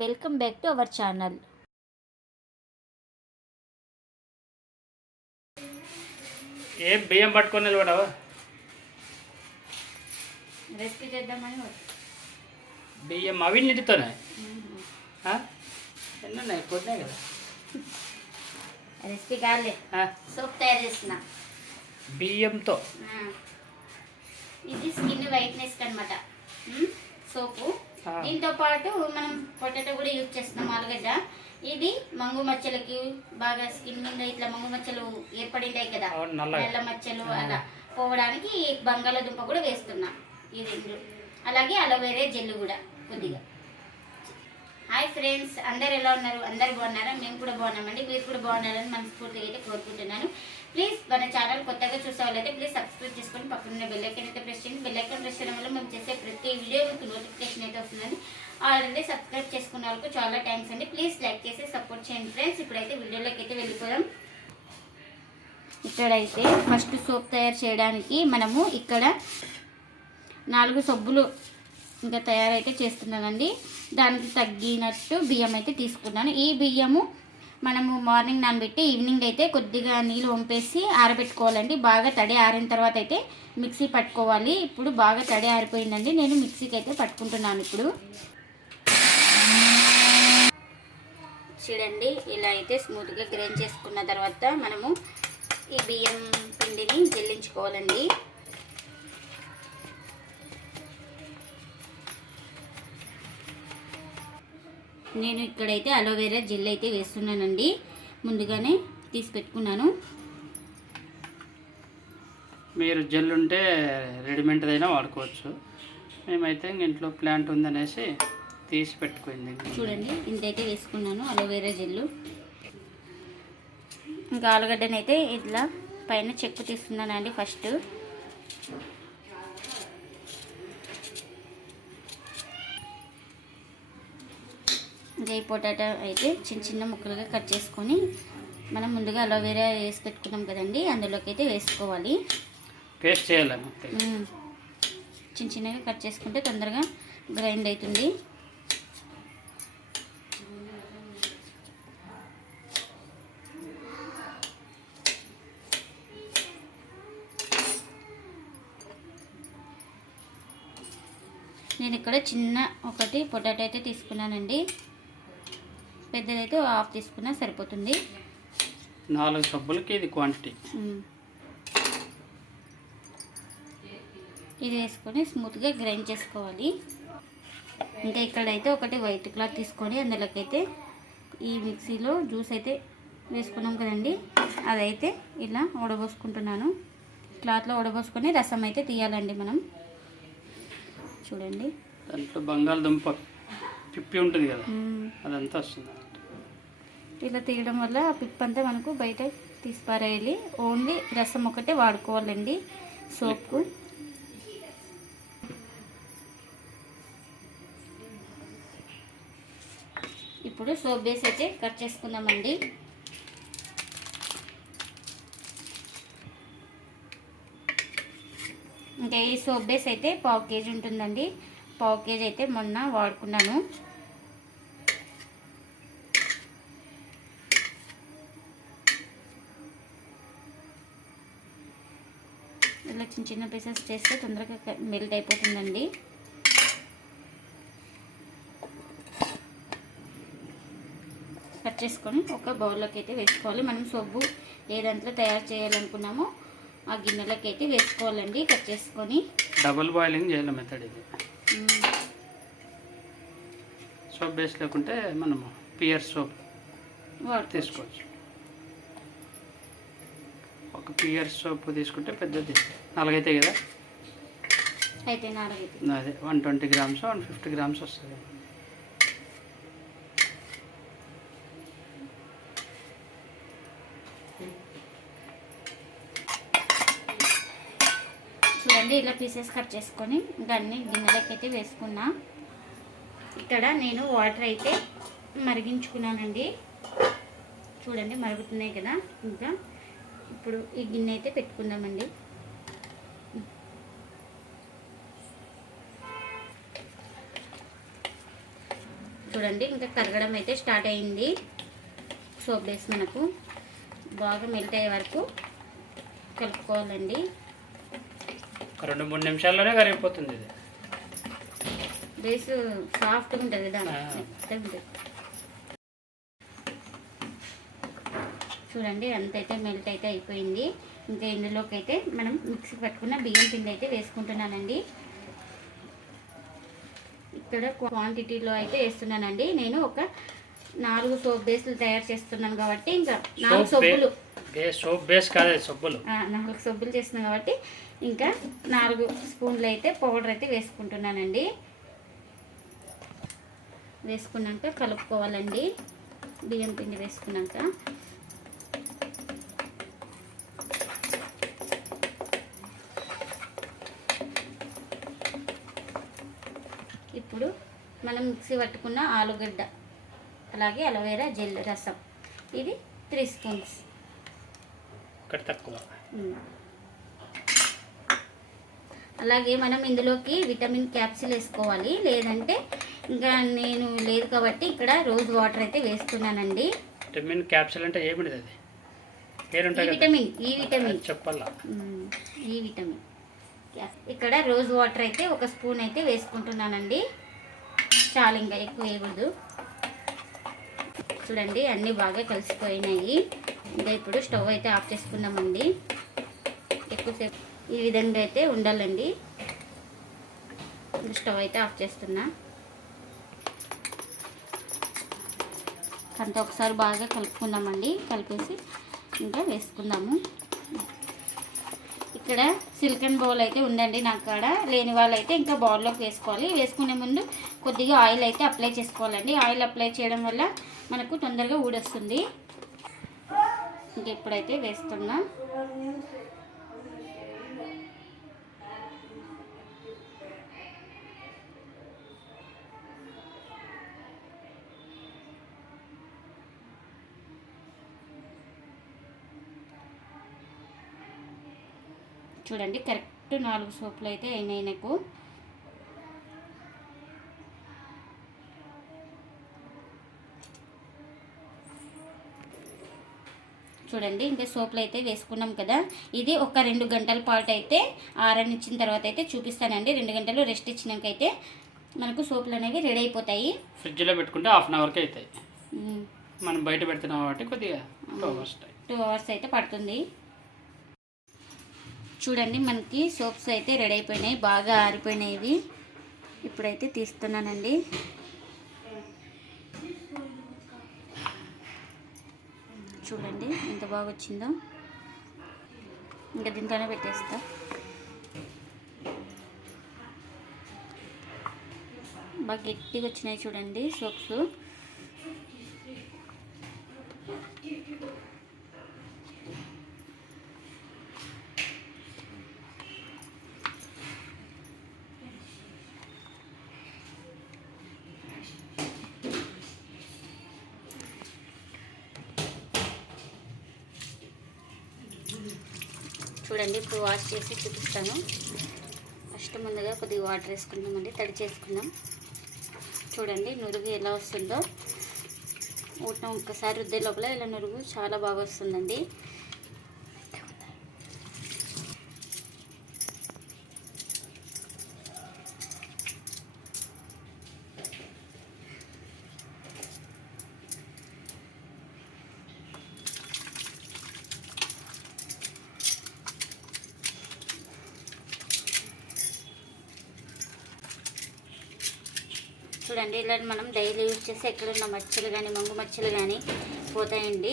Welcome back to our channel. ఏం బియ్యం పట్టుకొని నిలబడవా? రెసిపీ చేద్దామని. బియ్యం అవి నిండుతున్నాయి, ఎన్నున్నాయి? కొన్నాయి కదా. రెసిపీ కాలే, సోప్ తయారు చేసిన బియ్యంతో. ఇది స్కిన్ వైట్నెస్ అనమాట సోపు. దీంతో పాటు మనం పొటాటో కూడా యూజ్ చేస్తున్నాం, ఆలుగడ్డ. ఇది మంగు మచ్చలకి బాగా స్కిన్ మీద ఇట్లా మంగు మచ్చలు ఏర్పడింటాయి కదా, నల్ల మచ్చలు అలా పోవడానికి బంగాళదుంప కూడా వేస్తున్నాం. ఈ రెండు, అలాగే అలోవేరా జెల్ కూడా కొద్దిగా. హాయ్ ఫ్రెండ్స్, అందరు ఎలా ఉన్నారు? అందరు బాగున్నారా? మేము కూడా బాగున్నామండి. మీరు కూడా బాగున్నారని మనస్ఫూర్తిగా అయితే కోరుకుంటున్నాను. ప్లీజ్ మన ఛానల్ కొత్తగా చూసే వాళ్ళైతే ప్లీజ్ సబ్స్క్రైబ్ చేసుకొని పక్కన బెల్ ఐకాన్ అయితే ప్రెస్ చేయండి. బెల్ ఐకాన్ ప్రెస్ చేయడం వల్ల మేము చేసే ప్రతి వీడియో మీకు నోటిఫికేషన్ అయితే వస్తుందని. ఆల్రెడీ సబ్స్క్రైబ్ చేసుకున్న వాళ్ళకు చాలా థ్యాంక్స్ అండి. ప్లీజ్ లైక్ చేసి సపోర్ట్ చేయండి ఫ్రెండ్స్. ఇప్పుడైతే వీడియోలోకి అయితే వెళ్ళిపోదాం. ఇక్కడైతే ఫస్ట్ సోప్ తయారు చేయడానికి మనము ఇక్కడ 4 సబ్బులు ఇంకా తయారైతే చేస్తున్నానండి. దానికి తగ్గినట్టు బియ్యం అయితే తీసుకున్నాను. ఈ బియ్యము మనము మార్నింగ్ నానబెట్టి ఈవినింగ్ అయితే కొద్దిగా నీళ్ళు వంపేసి ఆరబెట్టుకోవాలండి. బాగా తడి ఆరిన తర్వాత అయితే మిక్సీ పట్టుకోవాలి. ఇప్పుడు బాగా తడి ఆరిపోయిందండి, నేను మిక్సీకి అయితే పట్టుకుంటున్నాను. ఇప్పుడు చూడండి, ఇలా అయితే స్మూత్గా గ్రైండ్ చేసుకున్న తర్వాత మనము ఈ బియ్యం పిండిని జల్లించుకోవాలండి. నేను ఇక్కడైతే అలోవెరా జెల్ అయితే వేస్తున్నానండి. ముందుగానే తీసి పెట్టుకున్నాను. మీరు జెల్ ఉంటే రెడీమేడ్ అయినా వాడుకోవచ్చు. మేమైతే ఇంట్లో ప్లాంట్ ఉందనేసి తీసి పెట్టుకుంది. చూడండి, ఇంతైతే వేసుకున్నాను అలోవెరా జెల్లు. ఇంకా ఆలుగడ్డనైతే ఇట్లా పైన చెక్కు తీస్తున్నానండి ఫస్ట్. ఇంకా ఈ పొటాటో అయితే చిన్న చిన్న ముక్కలుగా కట్ చేసుకొని మనం ముందుగా అలోవెరా వేసి పెట్టుకున్నాం కదండి, అందులోకి అయితే వేసుకోవాలి. పేస్ట్ చేయాలి. చిన్న చిన్నగా కట్ చేసుకుంటే తొందరగా గ్రైండ్ అవుతుంది. నేను ఇక్కడ చిన్న ఒకటి పొటాటో అయితే తీసుకున్నానండి. పెద్దదైతే హాఫ్ తీసుకున్నా సరిపోతుంది. 4 సబ్బులకి ఇది క్వాంటిటీ. ఇది వేసుకొని స్మూత్గా గ్రైండ్ చేసుకోవాలి. ఇంకా ఇక్కడైతే ఒకటి వైట్ క్లాత్ తీసుకొని అందులోకైతే ఈ మిక్సీలో జ్యూస్ అయితే వేసుకున్నాం కదండి, అదైతే ఇలా ఉడబోసుకుంటున్నాను. క్లాత్లో ఉడబోసుకొని రసం అయితే తీయాలండి మనం. చూడండి, దాంట్లో బంగాళదుంప పిప్పి ఉంటుంది కదా, అదంతా వస్తుంది. ఇలా తీయడం వల్ల ఆ పిప్పి అంతా మనకు బయట తీసి పారేయాలి. ఓన్లీ రసం ఒకటే వాడుకోవాలండి సోప్కు. ఇప్పుడు సోప్ బేస్ అయితే కట్ చేసుకుందామండి. ఇంకా ఈ సోప్ బేస్ అయితే 1/2 కేజీ ఉంటుందండి. 1/2 కేజీ అయితే మొన్న వాడుకున్నాను. ఇలా చిన్న చిన్న పీసెస్ చేస్తే తొందరగా మెల్ట్ అయిపోతుందండి. కట్ చేసుకొని ఒక బౌల్లోకి అయితే వేసుకోవాలి. మనం సబ్బు ఏ దాంట్లో తయారు చేయాలనుకున్నామో ఆ గిన్నెలకి అయితే వేసుకోవాలండి. కట్ చేసుకొని డబుల్ బాయిలింగ్ చేయాలి మెథడ్ ఇది. సోప్ బేస్ లేకుంటే మనము పియర్ సోప్ తీసుకోవచ్చు. ఒక పియర్ సోప్ తీసుకుంటే పెద్దది 4 అవుతాయి కదా, అయితే 4 అదే 120 గ్రామ్స్ 150 గ్రామ్స్ వస్తుంది. చూడండి, ఇలా పీసెస్ కట్ చేసుకొని ఇంకా అన్ని గిన్నెలకి అయితే వేసుకున్నా. ఇక్కడ నేను వాటర్ అయితే మరిగించుకున్నానండి. చూడండి, మరుగుతున్నాయి కదా. ఇంకా ఇప్పుడు ఈ గిన్నె అయితే పెట్టుకుందామండి. చూడండి ఇంకా కరగడం అయితే స్టార్ట్ అయింది. సోప్ బేస్ మనకు బాగా మెల్ట్ అయ్యే వరకు కలుపుకోవాలండి. 2-3 నిమిషాల్లోనే కరిగిపోతుంది ఇది. బేస్ సాఫ్ట్గా ఉంటుంది కదా, మెత్తగా ఉంటుంది. చూడండి అంతైతే మెల్ట్ అయితే అయిపోయింది. ఇంకా ఇందులోకి అయితే మనం మిక్సీ పట్టుకున్న బియ్యం పిండి అయితే వేసుకుంటున్నానండి. ఇక్కడ క్వాంటిటీలో అయితే వేస్తున్నానండి. నేను ఒక 4 సోప్ బేస్లు తయారు చేస్తున్నాను కాబట్టి ఇంకా 4 సబ్బులు, సోప్ బేస్ కాదు సబ్బులు, 4 సబ్బులు చేస్తున్నాను కాబట్టి ఇంకా 4 స్పూన్లు అయితే పౌడర్ అయితే వేసుకుంటున్నానండి. వేసుకున్నాక కలుపుకోవాలండి. బియ్యం పిండి వేసుకున్నాక ఇప్పుడు మనం మిక్సీ పట్టుకున్న ఆలుగడ్డ అలాగే అలోవెరా జెల్ రసం ఇది 3 స్పూన్స్. ఇక్కడ తక్కువ. అలాగే మనం ఇందులోకి విటమిన్ క్యాప్సిల్ వేసుకోవాలి. లేదంటే ఇంకా నేను లేదు కాబట్టి ఇక్కడ రోజ్ వాటర్ అయితే వేస్తున్నానండి. విటమిన్ క్యాప్సిల్ అంటే ఏమిటి అది? ఈ విటమిన్ చెప్పాలా? ఈ విటమిన్ ఇక్కడ రోజ్ వాటర్ అయితే 1 స్పూన్ అయితే వేసుకుంటున్నానండి. చాలా ఇంకా ఎక్కువ వేయకూడదు. చూడండి అన్నీ బాగా కలిసిపోయినాయి. ఇంకా ఇప్పుడు స్టవ్ అయితే ఆఫ్ చేసుకుందామండి. ఎక్కువసేపు ఈ విధంగా అయితే ఉండాలండి. స్టవ్ అయితే ఆఫ్ చేస్తున్నా. అంతా ఒకసారి బాగా కలుపుకుందామండి. కలిపేసి ఇంకా వేసుకుందాము. ఇక్కడ సిలికాన్ బౌల్ అయితే ఉందండి నాకు కాడ. లేని వాళ్ళైతే ఇంకా బౌల్లోకి వేసుకోవాలి. వేసుకునే ముందు కొద్దిగా ఆయిల్ అయితే అప్లై చేసుకోవాలండి. ఆయిల్ అప్లై చేయడం వల్ల మనకు తొందరగా ఊడొస్తుంది. ఇంకా ఇప్పుడైతే వేస్తున్నా. చూడండి కరెక్ట్ 4 సోపులు అయితే అయినాయి నాకు. చూడండి ఇంకా సోపులు అయితే వేసుకున్నాం కదా. ఇది ఒక 2 గంటల పాటు అయితే ఆరనిచ్చిన తర్వాత అయితే చూపిస్తానండి. 2 గంటలు రెస్ట్ ఇచ్చినాక అయితే మనకు సోపులు అనేవి రెడీ అయిపోతాయి. ఫ్రిడ్జ్లో పెట్టుకుంటే 1/2 అవర్కి అవుతాయి. మనం బయట పెడుతున్నాం కాబట్టి కొద్దిగా 2 అవర్స్ అయితే పడుతుంది. చూడండి మనకి సోప్స్ అయితే రెడీ అయిపోయినాయి, బాగా ఆరిపోయినాయి. ఇప్పుడైతే తీస్తున్నానండి. చూడండి ఎంత బాగా వచ్చిందో. ఇంకా దీంట్లోనే పెట్టేస్తా. బాగా గట్టిగా వచ్చినాయి చూడండి సోప్స్. చూడండి ఇప్పుడు వాష్ చేసి చూపిస్తాను. ఫస్ట్ ముందుగా కొద్దిగా వాటర్ వేసుకుందామండి, తడి చేసుకుందాం. చూడండి నురుగు ఎలా వస్తుందో. ఒక్కసారి రుద్దే లోపల ఇలా నురుగు చాలా బాగా వస్తుందండి. చూడండి ఇలా మనం డైలీ యూజ్ చేస్తే ఎక్కడున్న మచ్చలు కానీ మంగు మచ్చలు కానీ పోతాయండి.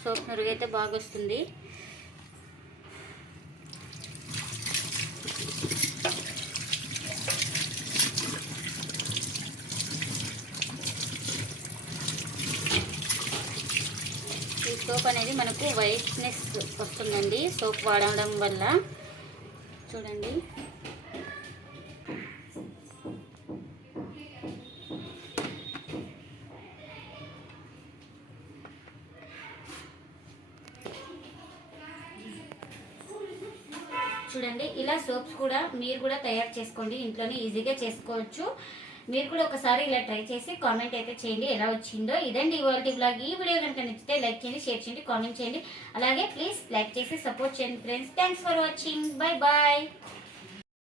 సోప్ నురుగు అయితే బాగా వస్తుంది. ఈ సోప్ అనేది మనకు వైట్నెస్ వస్తుందండి సోప్ వాడడం వల్ల. చూడండి చూడండి, ఇలా సోప్స్ కూడా మీరు కూడా తయారు చేసుకోండి, ఇంట్లోనే ఈజీగా చేసుకోవచ్చు. మీరు కూడా ఒకసారి ఇలా ట్రై చేసి కామెంట్ అయితే చేయండి ఎలా వచ్చిందో. ఇదండి ఇవాళ బ్లాగ్. ఈ వీడియో కనుక నచ్చితే లైక్ చేయండి, షేర్ చేయండి, కామెంట్ చేయండి. అలాగే ప్లీజ్ లైక్ చేసి సపోర్ట్ చేయండి friends. Thanks for watching. Bye bye.